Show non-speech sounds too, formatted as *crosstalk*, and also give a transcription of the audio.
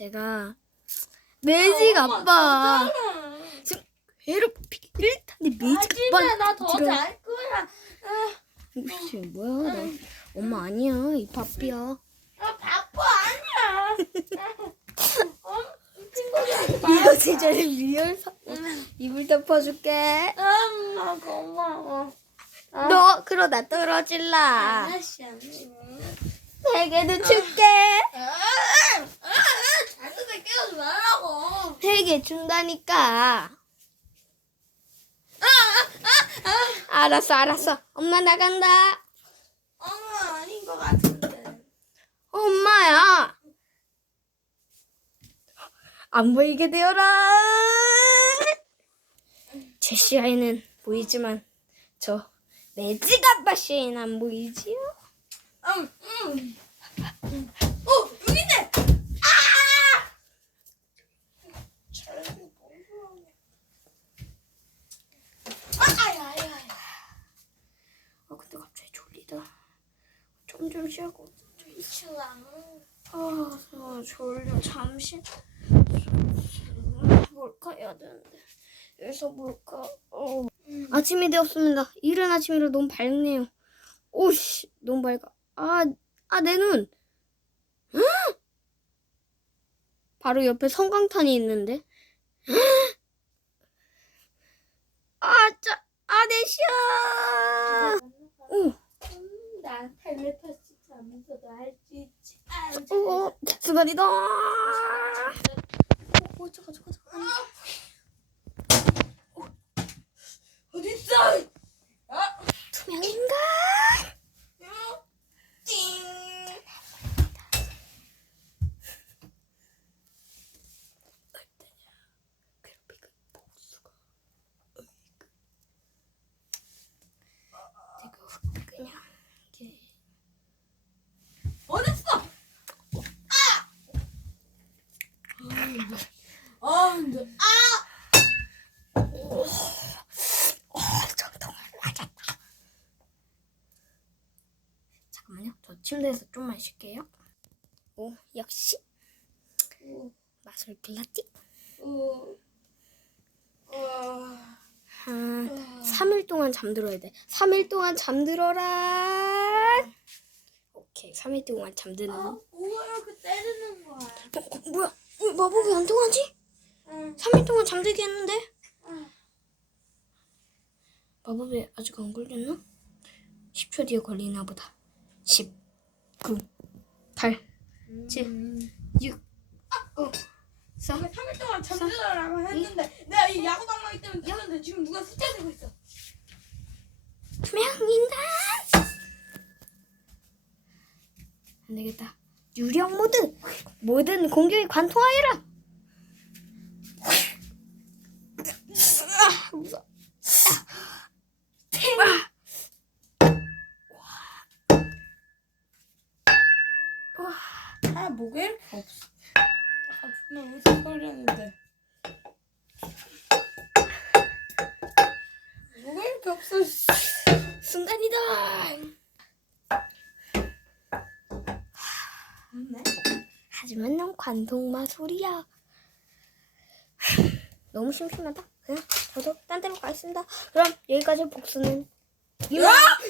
제가 매직 엄마, 아빠. 지금 괴롭히기 일탄데 매직 하지마 나더 지금- 잘 거야. 아, 혹시 뭐야? 나 엄마 아니야 이 바삐야. 아 바빠 아니야. *laughs* 어? 이 이거 진짜 리얼 사 입을 덮어줄게. 엄마 고마워. 아. 너 그러다 떨어질라. 알았어. 베개도 줄게. 자기들 깨우지 베개 준다니까. 알았어 알았어. 엄마 나간다. 엄마 아닌 것 같은데. 엄마야. 안 보이게 되어라. 제 시야에는 보이지만 저 매직 아빠 시야에는 안 보이지요? 음, 음. 어, 여기 있네. 아! 잘못 보이네. 아, 아야, 아야, 아야. 아 근데 갑자기 졸리다. 좀좀 쉬고. 미치라. 아, 저 졸려. 잠시 뭘까 해야 되는데. 여기서 뭘까? 어. 아침이 되었습니다. 이른 아침이라 너무 밝네요. 오씨, 너무 밝아. 아, 아, 내 눈. 헉! 바로 옆에 성광탄이 있는데. 헉! 아, 짜, 아, 내 시야. 오, 음, 난 텔레파시 자면서도 할 수 있지. 아, 오, 순간이다. 오, 오, 잠깐, 잠깐, 잠깐. 어디 있어? 아, 투명 인간. 요, 띵. 괴롭히고 복수가 어이구 내가 그냥 이게 어디 있어? 아! 아, 근데 아! 어 정통을 맞았다 잠깐만요 저 침대에서 좀만 쉴게요 오 역시 어, 맛을 어, 어. 한 3일 동안 잠들어야 돼 3일 동안 잠들어라 오케이 3일 동안 잠드는 아, 뭐야 이렇게 때리는 거야? 어, 어, 뭐야 왜 마법이 안 통하지? 응. 3일 동안 잠들게 했는데 응. 마법에 아직 안 걸렸나? 10초 뒤에 걸리나 보다. 10, 9, 8, 7, 6, 5, 4. 내가 3일 동안 잠들으라고 했는데 내가 이 야구 방망이 때문에 깼는데 지금 누가 숫자 세고 있어. 투명 인간! 안 되겠다. 유령 모드! 모든 공격에 관통하여라! 무서워. 아 뭐가 이렇게 없어? 아 의사 걸렸는데. 뭐가 이렇게 없어? 씨. 순간이다! 없네. 하지만 난 관통 마술이야. 너무 심심하다. 그냥 저도 딴 데로 가겠습니다. 그럼 여기까지 복수는 야! 야! 야! 야! 아,